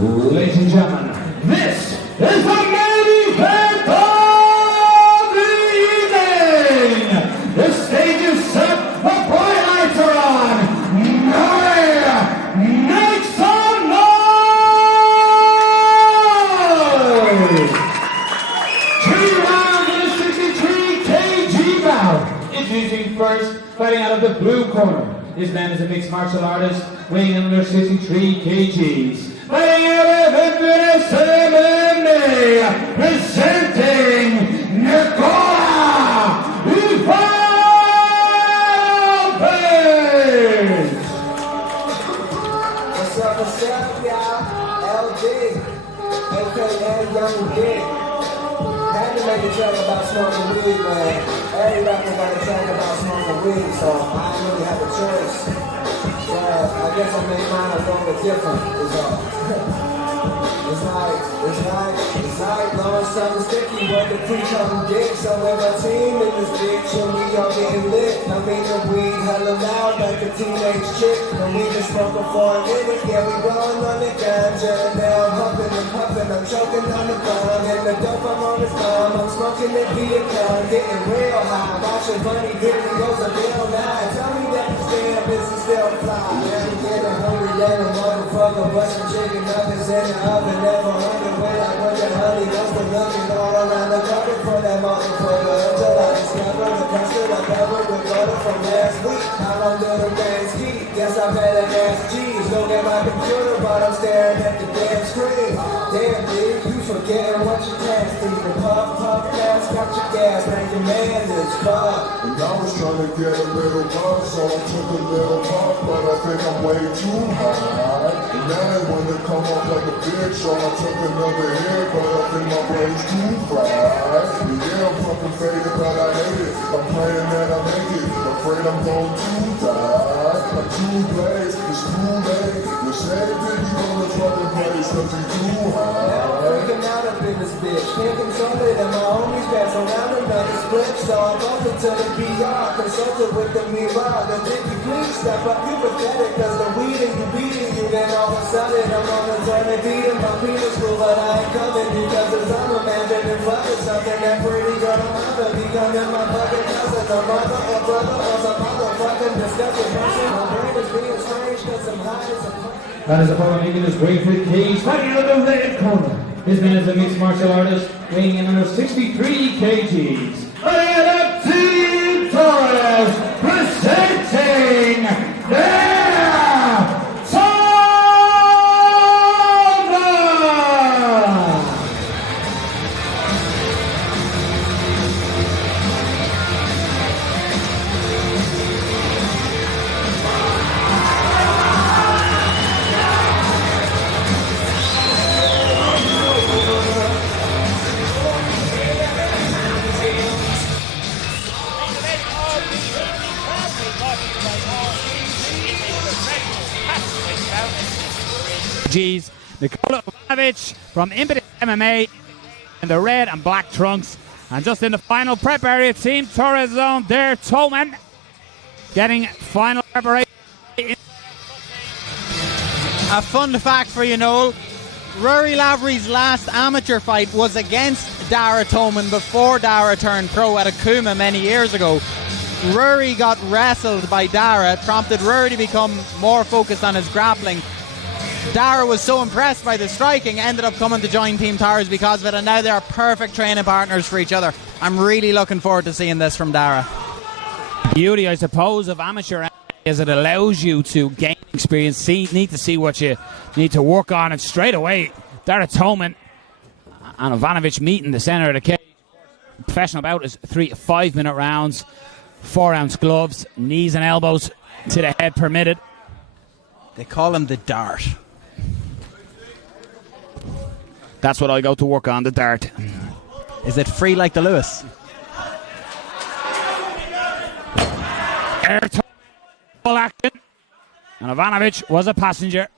Ladies and gentlemen, this is the main event of the evening! The stage is set, the bright lights are on! Dáire, make some noise! 2 rounds in a 63 kg bout. Introducing first, fighting out of the blue corner. This man is a mixed martial artist, weighing in under 63 kgs. Fighting out of MMA, presenting Nikola Ivanovic! What's up, y'all? LG, aka Young Dick. Had to make a joke about smoking weed, man. Every rapper got a joke about smoking weed, so I didn't really have a choice. But I guess I made mine a little bit different, is all. It's like blowing something sticky, what the preach on dick. So when my team in this bitch and we all getting lit, I mean the weed hella loud like a teenage chick. And we been smoking for a minute, yeah, we rolling on the ganja. And now I'm huffing and puffing, I'm choking on the bong. And the dope I'm on is bomb, I'm smoking the Vietcong, getting real high. Watching funny videos of Bill Nye. Tell me that this damn business still fly. Man, I'm getting hungry, then a motherfucker busting chicken nuggets in the oven. Never underway, I want that honey, that's the looking all around the carpet for that motherfucker. Until I discover the custard I covered with butter from last week. How long do the bands keep? Guess I better ask G's. Look at my computer, but I'm staring at the damn screen. Damn, dude, you forgetting what you passed. Even puff, pass, got your gas, man, your man is fucked. And I was trying to get a little buzz, so I took a little puff, but I think I'm way too high. And now they want to come off like a bitch, so I took another hit, but I think my brain's too fried. And yeah, I'm fucking faded, but I hate it. I'm praying that I make it, afraid I'm going to die. I'm too blazed, it's too late. You said that you gonna fucking place, cause you too high. Now I'm freaking out up in this bitch. Can't control it, and my homies pass around another split. So I bumped into the BR, consulted with the mirror. The Dickie, please step up, you pathetic, cause the weed and you beating you. Then all of a sudden I'm on the toilet beating my penis cool, but I ain't coming because it's I'm a man been in fucking something that pretty girl I'm ever becoming my fucking cousin, a mother, a brother, or some motherfucking disgusting person. My brain is being strange cause I'm high as a That is opponent making his way for the cage, fighting out of the red corner. This man is a mixed martial artist, weighing in under 63 kgs. Fighting out of Team Torres, presenting G's. Nikola Ivanovic from Impetus MMA in the red and black trunks. And just in the final prep area, Team Torres zone there, Toman getting final preparation. A fun fact for you, Noel. Rory Lavery's last amateur fight was against Dáire Toman before Dáire turned pro at Akuma many years ago. Rory got wrestled by Dáire, prompted Rory to become more focused on his grappling. Dáire was so impressed by the striking, ended up coming to join Team Torres because of it, and now they're perfect training partners for each other. I'm really looking forward to seeing this from Dáire. Beauty, I suppose, of amateur is it allows you to gain experience, need to see what you need to work on, and straight away, Dáire Toman and Ivanovic meet in the centre of the cage. Professional bout is 3 5-minute rounds, 4-ounce gloves, knees and elbows to the head permitted. They call him the Dart. That's what I go to work on, the dart. Is it free like the Lewis? Air full action. And Ivanovic was a passenger.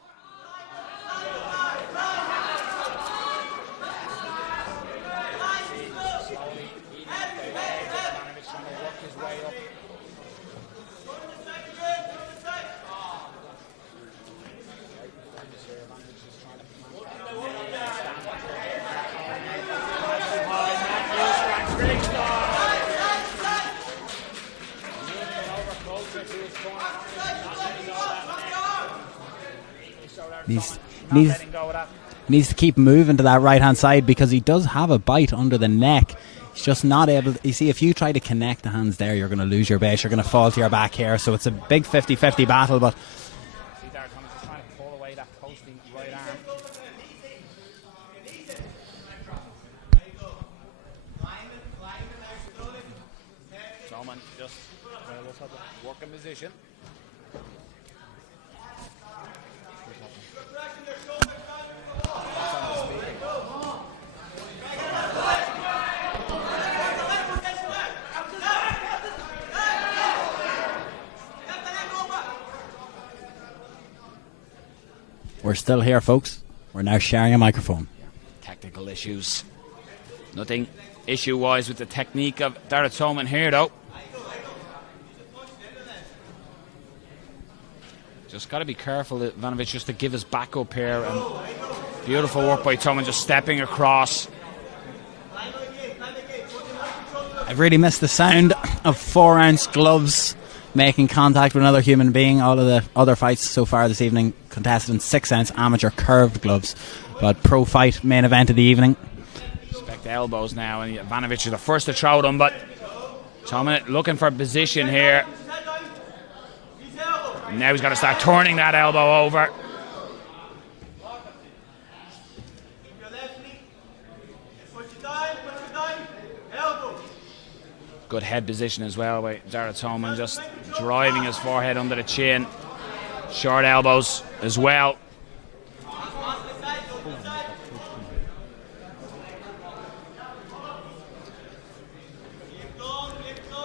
Needs to keep moving to that right-hand side because he does have a bite under the neck. He's just not able to, you see, if you try to connect the hands there, you're going to lose your base. You're going to fall to your back here. So it's a big 50-50 battle, but See Dáire Toman just trying to pull away that posting right arm. Toman just working position. we're still here, folks. We're now sharing a microphone. Technical issues. Nothing issue-wise with the technique of Dáire Toman here, though. Just got to be careful, Ivanovic, just to give his back up here. And beautiful work by Toman, just stepping across. I've really missed the sound of 4-ounce gloves making contact with another human being. All of the other fights so far this evening contested in 6-ounce amateur curved gloves. But pro fight, main event of the evening. Expect elbows now, and Ivanovic is the first to throw them, but Toman looking for position here. And now he's got to start turning that elbow over. Good head position as well by Dáire Toman, just driving his forehead under the chin. Short elbows as well.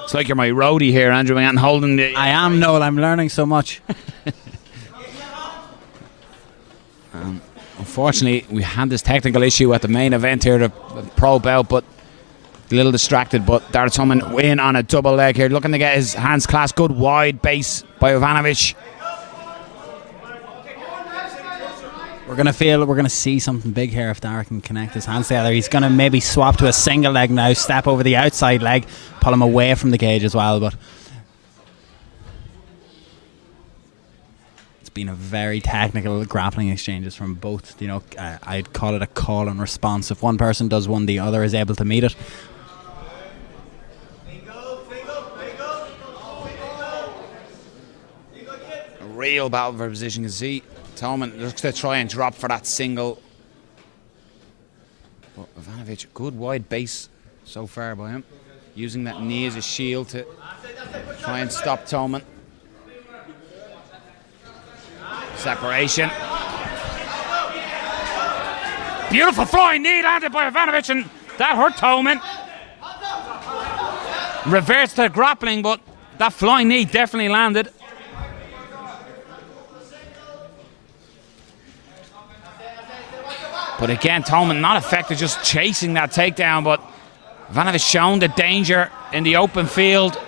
It's like you're my roadie here, Andrew McGann, holding the... I am, Noel. I'm learning so much. Unfortunately, we had this technical issue at the main event here, the pro bout, but a little distracted. But Dáire Toman in on a double leg here, looking to get his hands clasped. Good wide base by Ivanovic. We're going to see something big here if Dáire can connect his hands together. He's going to maybe swap to a single leg now, step over the outside leg, pull him away from the cage as well. But it's been a very technical grappling exchanges from both. You know, I'd call it a call and response. If one person does one, the other is able to meet it. A real battle for position. You can see Toman looks to try and drop for that single. But Ivanovic, good wide base so far by him. Using that knee as a shield to try and stop Toman. Separation. Beautiful flying knee landed by Ivanovic, and that hurt Toman. Reversed the grappling, but that flying knee definitely landed. But again, Toman not effective, just chasing that takedown. But Ivanovic shown the danger in the open field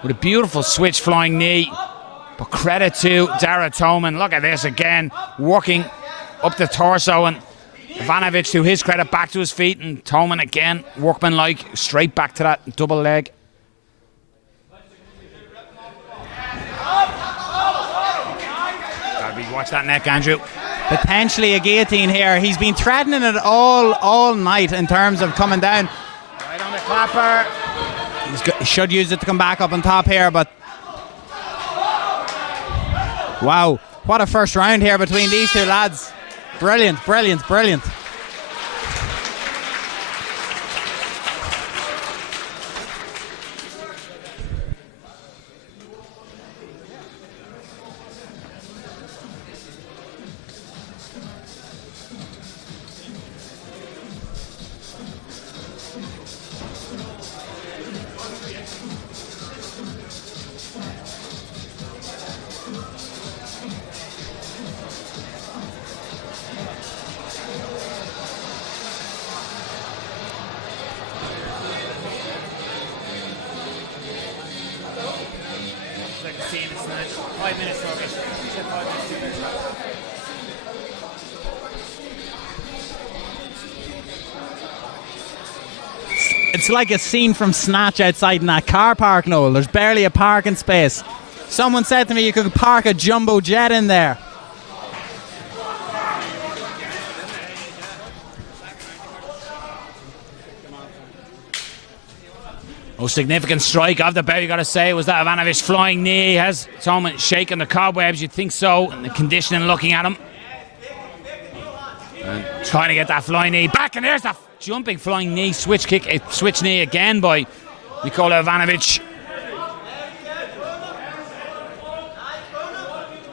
with a beautiful switch flying knee. But credit to Dáire Toman. Look at this again, working up the torso, and Ivanovic, to his credit, back to his feet, and Toman again, workmanlike, straight back to that double leg. Gotta be watch that neck, Andrew. Potentially a guillotine here. He's been threatening it all night in terms of coming down. Right on the clapper. He should use it to come back up on top here, but wow, what a first round here between these two lads. Brilliant, brilliant, brilliant. It's like a scene from Snatch outside in that car park, Noel. There's barely a parking space. Someone said to me you could park a jumbo jet in there. Most significant strike of the bout, you got to say, was that Ivanovic flying knee. Has Toman shaking the cobwebs? You'd think so. And the conditioning looking at him. And trying to get that flying knee back. And there's that jumping flying knee. Switch kick, switch knee again by Nikola Ivanovic.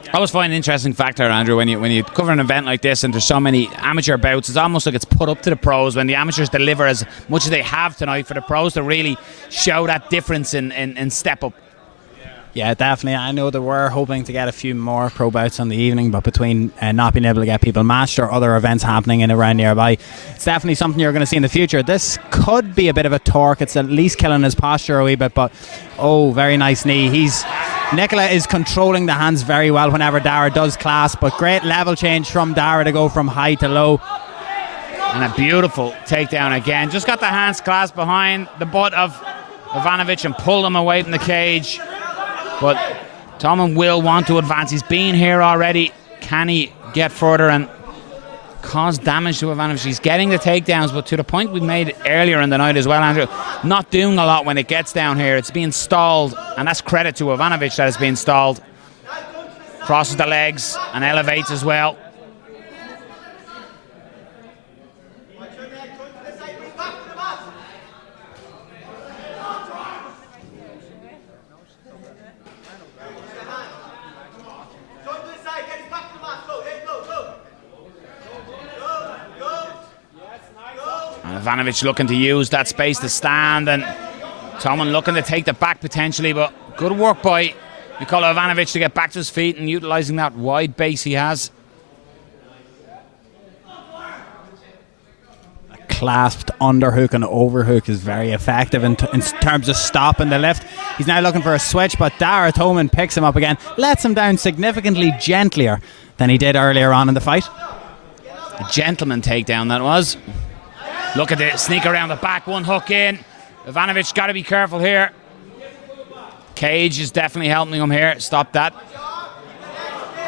I always find an interesting factor, Andrew, when you cover an event like this and there's so many amateur bouts, it's almost like it's put up to the pros when the amateurs deliver as much as they have tonight for the pros to really show that difference in step up. Yeah, definitely. I know they were hoping to get a few more pro bouts on the evening, but between not being able to get people matched or other events happening in around nearby, it's definitely something you're going to see in the future. This could be a bit of a torque. It's at least killing his posture a wee bit, but very nice knee. Nikola is controlling the hands very well whenever Dáire does clasp, but great level change from Dáire to go from high to low. And a beautiful takedown again. Just got the hands clasped behind the butt of Ivanovic and pulled him away from the cage. But Toman will want to advance. He's been here already. Can he get further and cause damage to Ivanovic? He's getting the takedowns, but to the point we made earlier in the night as well, Andrew, not doing a lot when it gets down here. It's being stalled, and that's credit to Ivanovic that it's being stalled. Crosses the legs and elevates as well. Ivanovic looking to use that space to stand, and Toman looking to take the back potentially, but good work by Nikola Ivanovic to get back to his feet and utilising that wide base he has. A clasped underhook and overhook is very effective in terms of stopping the lift. He's now looking for a switch, but Dáire Toman picks him up again, lets him down significantly gentler than he did earlier on in the fight. A gentleman takedown that was. Look at it, sneak around the back, one hook in. Ivanovic got to be careful here. Cage is definitely helping him here. Stop that.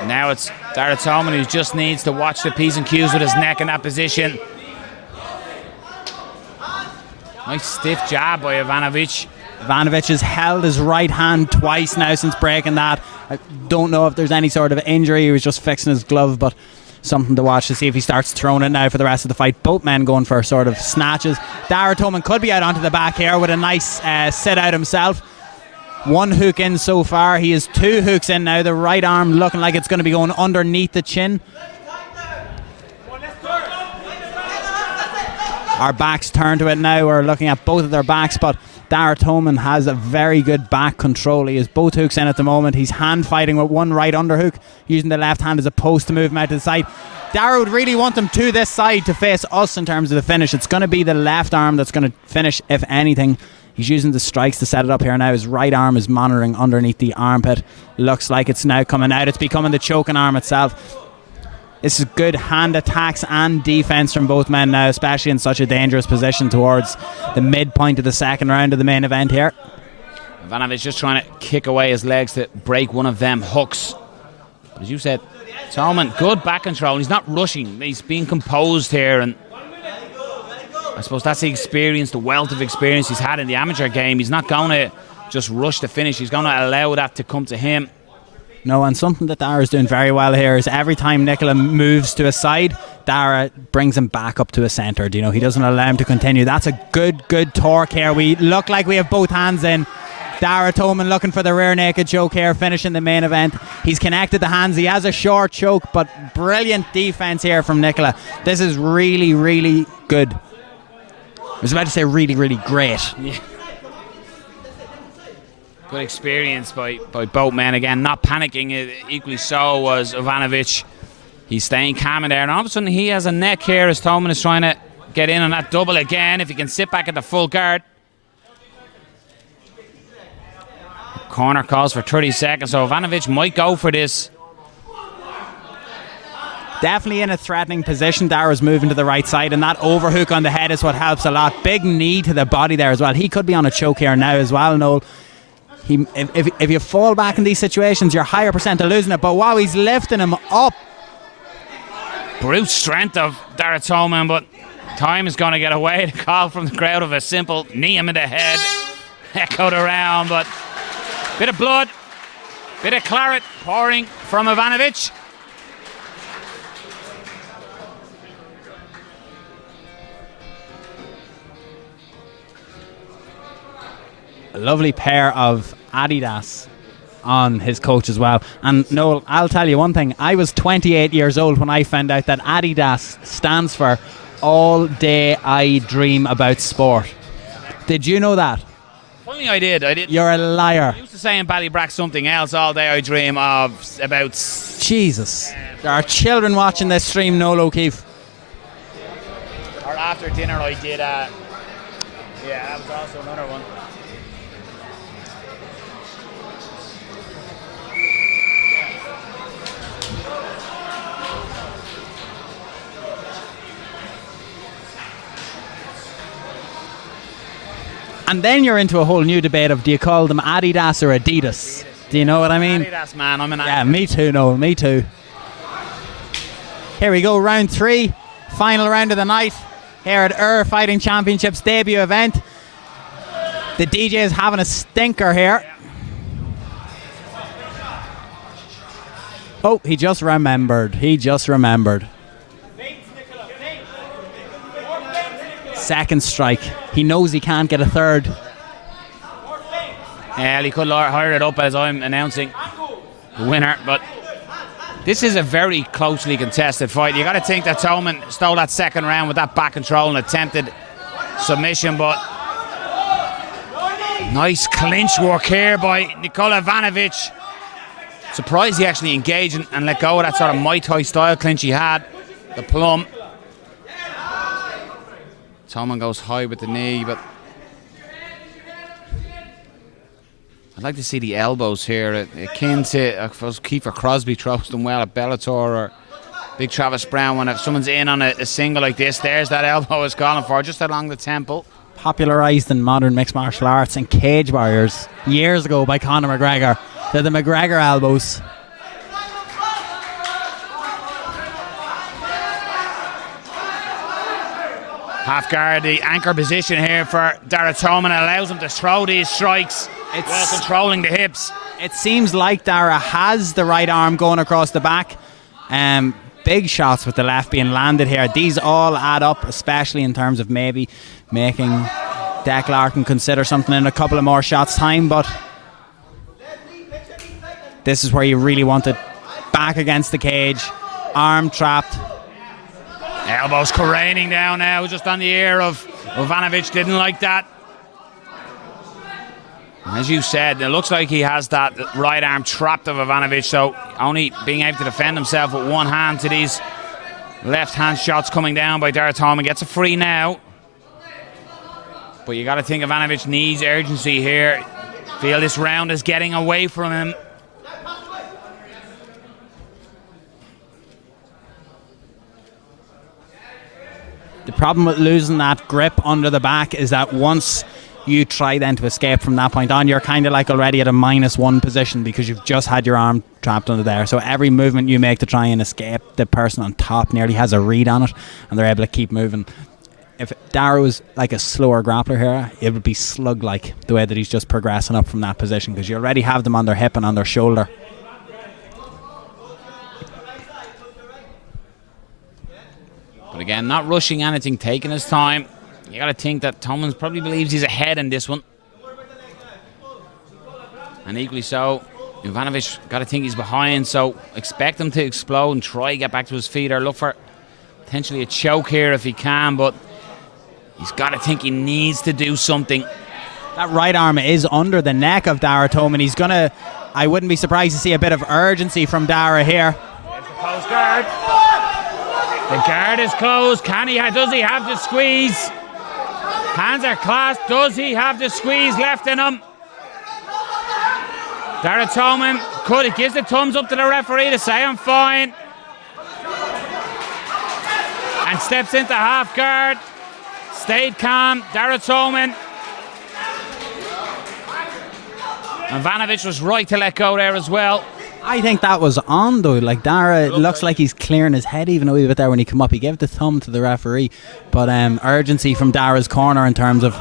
Now it's Dáire Toman who just needs to watch the P's and Q's with his neck in that position. Nice stiff jab by Ivanovic. Ivanovic has held his right hand twice now since breaking that. I don't know if there's any sort of injury. He was just fixing his glove, but something to watch to see if he starts throwing it now for the rest of the fight. Both men going for sort of snatches. Dáire Toman could be out onto the back here with a nice sit out himself. One hook in so far. He has two hooks in now. The right arm looking like it's going to be going underneath the chin. Our backs turn to it now. We're looking at both of their backs, but Dáire Toman has a very good back control. He has both hooks in at the moment. He's hand fighting with one right underhook, using the left hand as a post to move him out to the side. Dáire would really want him to this side to face us in terms of the finish. It's going to be the left arm that's going to finish, if anything. He's using the strikes to set it up here now. His right arm is monitoring underneath the armpit. Looks like it's now coming out. It's becoming the choking arm itself. This is good hand attacks and defense from both men now, especially in such a dangerous position towards the midpoint of the second round of the main event here. Ivanovic just trying to kick away his legs to break one of them hooks. But as you said, Toman, good back control. He's not rushing. He's being composed here, and I suppose that's the experience, the wealth of experience he's had in the amateur game. He's not going to just rush the finish. He's going to allow that to come to him. No, and something that Dáire is doing very well here is every time Nikola moves to a side, Dáire brings him back up to a centre. You know, he doesn't allow him to continue. That's a good torque here. We look like we have both hands in. Dáire Toman looking for the rear naked choke here, finishing the main event. He's connected the hands. He has a short choke, but brilliant defense here from Nikola. This is really, really good. I was about to say really, really great. Yeah. Good experience by both men again. Not panicking, equally so was Ivanovic. He's staying calm in there, and all of a sudden he has a neck here as Toman is trying to get in on that double again. If he can sit back at the full guard. Corner calls for 30 seconds, so Ivanovic might go for this. Definitely in a threatening position. Dáire's moving to the right side, and that overhook on the head is what helps a lot. Big knee to the body there as well. He could be on a choke here now as well, Noel. If you fall back in these situations, you're higher percent of losing it. But wow, he's lifting him up. Brute strength of Dáire Toman, but time is going to get away. The call from the crowd of a simple knee him in the head. echoed around, but bit of blood, bit of claret pouring from Ivanovic. A lovely pair of Adidas on his coach as well. And Noel, I'll tell you one thing. I was 28 years old when I found out that Adidas stands for All Day I Dream About Sport. Did you know that? Funny, I did. You're a liar. I used to say in Ballybrack something else all day. I dream of about. Jesus. There are children watching this stream, Noel O'Keefe. Or after dinner, I did. Yeah, that was also another one. And then you're into a whole new debate of, do you call them Adidas or Adidas? Do you know what I mean? Adidas, man. I'm an Yeah, me too, Noel. Me too. Here we go, round 3. Final round of the night. Here at Fighting Championships debut event. The DJ is having a stinker here. Oh, he just remembered. Second strike. He knows he can't get a third. Yeah, he could hire it up as I'm announcing the winner, but this is a very closely contested fight. You got to think that Toman stole that second round with that back control and attempted submission, but nice clinch work here by Nikola Ivanovic. Surprised he actually engaged and let go of that sort of Muay Thai style clinch he had. The plum. Toman goes high with the knee, but I'd like to see the elbows here, akin to, I suppose, Kiefer Crosby throws them well at Bellator, or Big Travis Brown. When if someone's in on a single like this, there's that elbow is calling for, just along the temple. Popularised in modern mixed martial arts and cage warriors years ago by Conor McGregor. They're the McGregor elbows. Half guard, the anchor position here for Dáire Toman allows him to throw these strikes while controlling the hips. It seems like Dáire has the right arm going across the back. Big shots with the left being landed here. These all add up, especially in terms of maybe making Dec Larkin consider something in a couple of more shots time, but this is where you really want it. Back against the cage, arm trapped. Elbows careening down now, just on the ear of Ivanovic. Didn't like that. As you said, it looks like he has that right arm trapped of Ivanovic, so only being able to defend himself with one hand to these left hand shots coming down by Dáire Toman. Gets a free now. But you got to think Ivanovic needs urgency here. Feel this round is getting away from him. The problem with losing that grip under the back is that once you try then to escape from that point on, you're kind of like already at a -1 position because you've just had your arm trapped under there. So every movement you make to try and escape, the person on top nearly has a read on it and they're able to keep moving. If Dáire was like a slower grappler here, it would be slug-like the way that he's just progressing up from that position, because you already have them on their hip and on their shoulder. But again, not rushing anything, taking his time. You got to think that Toman probably believes he's ahead in this one. And equally so, Ivanovic got to think he's behind, so expect him to explode and try to get back to his feet, or look for potentially a choke here if he can, but he's got to think he needs to do something. That right arm is under the neck of Dáire Toman. He's going to, I wouldn't be surprised to see a bit of urgency from Dáire here. There's the post guard. The guard is closed. Does he have the squeeze? Hands are clasped. Does he have the squeeze left in him? Dáire Toman it gives the thumbs up to the referee to say I'm fine. And steps into half guard. Stayed calm. Dáire Toman. Ivanovic was right to let go there as well. I think that was on though. Like Dáire looks like he's clearing his head even a wee bit there when he come up. He gave the thumb to the referee, but urgency from Dáire's corner in terms of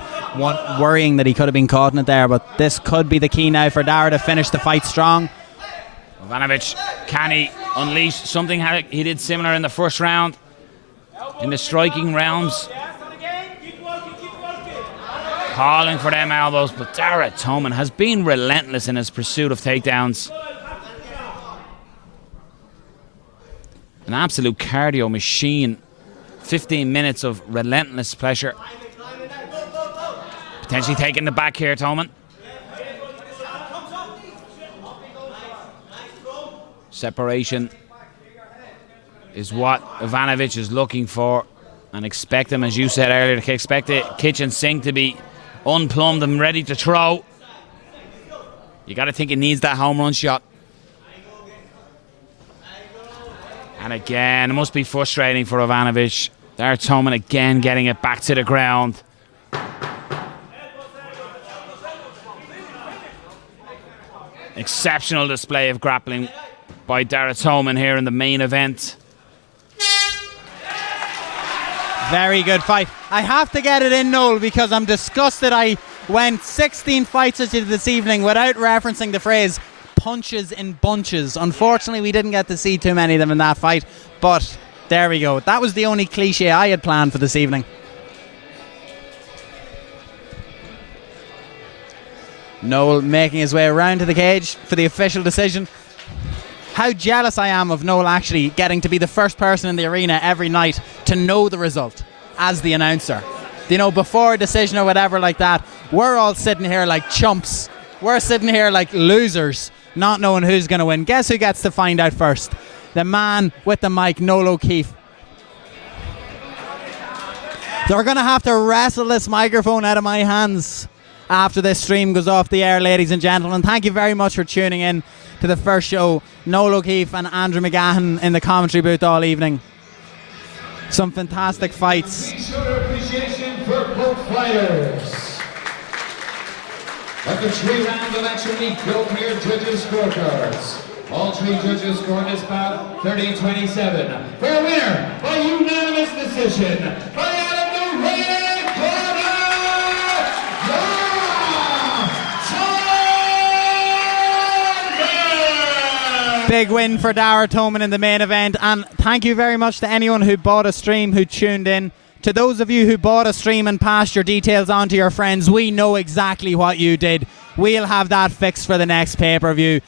worrying that he could have been caught in it there. But this could be the key now for Dáire to finish the fight strong. Ivanovic, can he unleash something he did similar in the first round in the striking realms? Calling for them elbows, but Dáire Toman has been relentless in his pursuit of takedowns. An absolute cardio machine. 15 minutes of relentless pressure. Potentially taking the back here, Toman. Separation is what Ivanovic is looking for, and expect him, as you said earlier, to expect the kitchen sink to be unplumbed and ready to throw. You got to think he needs that home run shot. And again, it must be frustrating for Ivanovic. Dáire Toman again getting it back to the ground. Exceptional display of grappling by Dáire Toman here in the main event. Very good fight. I have to get it in, Noel, because I'm disgusted I went 16 fights with you this evening without referencing the phrase punches in bunches. Unfortunately, we didn't get to see too many of them in that fight, but there we go. That was the only cliche I had planned for this evening. Noel making his way around to the cage for the official decision. How jealous I am of Noel actually getting to be the first person in the arena every night to know the result as the announcer. You know, before a decision or whatever like that, we're all sitting here like chumps. We're sitting here like losers, not knowing who's going to win. Guess who gets to find out first? The man with the mic, Noel O'Keefe. They're going to have to wrestle this microphone out of my hands after this stream goes off the air, ladies and gentlemen. Thank you very much for tuning in to the first show. Noel O'Keefe and Andrew McGahan in the commentary booth all evening. Some fantastic fights. Show appreciation for both fighters. At the 3 rounds of action, we go here judges' scorecards. All 3 judges scored this bout 30-27. For a winner by unanimous decision, by out of the red corner, Big win for Dáire Toman in the main event, and thank you very much to anyone who bought a stream, who tuned in. To those of you who bought a stream and passed your details on to your friends, we know exactly what you did. We'll have that fixed for the next pay-per-view.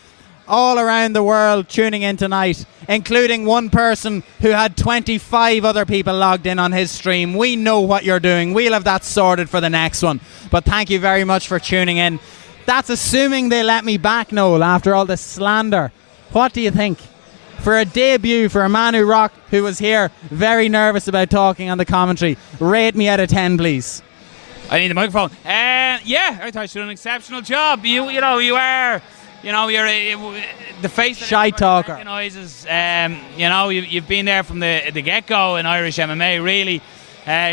All around the world tuning in tonight, including one person who had 25 other people logged in on his stream. We know what you're doing. We'll have that sorted for the next one. But thank you very much for tuning in. That's assuming they let me back, Noel, after all this slander. What do you think? For a debut, for a man who was here very nervous about talking on the commentary, rate me out of 10, please. I need the microphone. Yeah, I thought you did an exceptional job. You are, you're the face. Shy talker. Recognizes, you've been there from the get-go in Irish MMA. Really,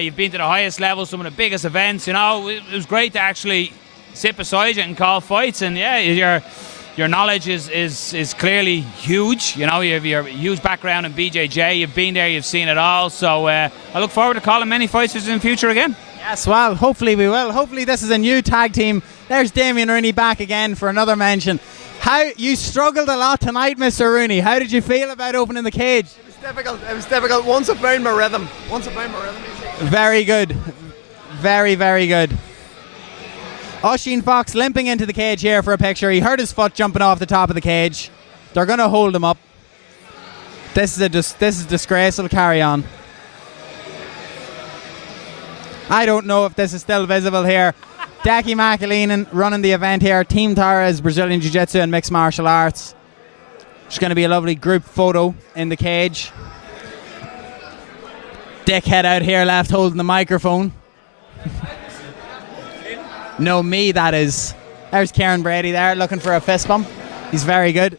you've been to the highest level, some of the biggest events. It was great to actually sit beside you and call fights. And yeah, your knowledge is clearly huge. You have your huge background in BJJ. You've been there, you've seen it all. So I look forward to calling many fights in the future again. Yes, well, hopefully we will. Hopefully this is a new tag team. There's Damien Rooney back again for another mention. How you struggled a lot tonight, Mr. Rooney. How did you feel about opening the cage? It was difficult. Once I found my rhythm. Very good. Very, very good. Oisin Fox limping into the cage here for a picture. He hurt his foot jumping off the top of the cage. They're going to hold him up. This is disgraceful. Carry on. I don't know if this is still visible here. Decky McAleenan running the event here. Team Tara is Brazilian Jiu-Jitsu and Mixed Martial Arts. There's going to be a lovely group photo in the cage. Dickhead out here left holding the microphone. No, me, that is. There's Kieran Brady there looking for a fist bump. He's very good.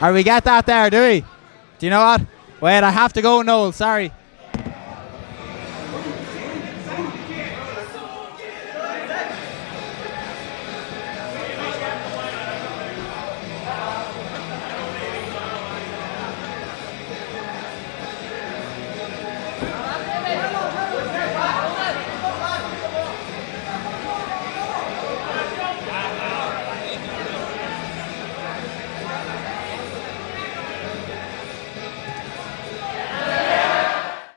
Or we get that there, do we? Do you know what? Wait, I have to go, Noel. Sorry.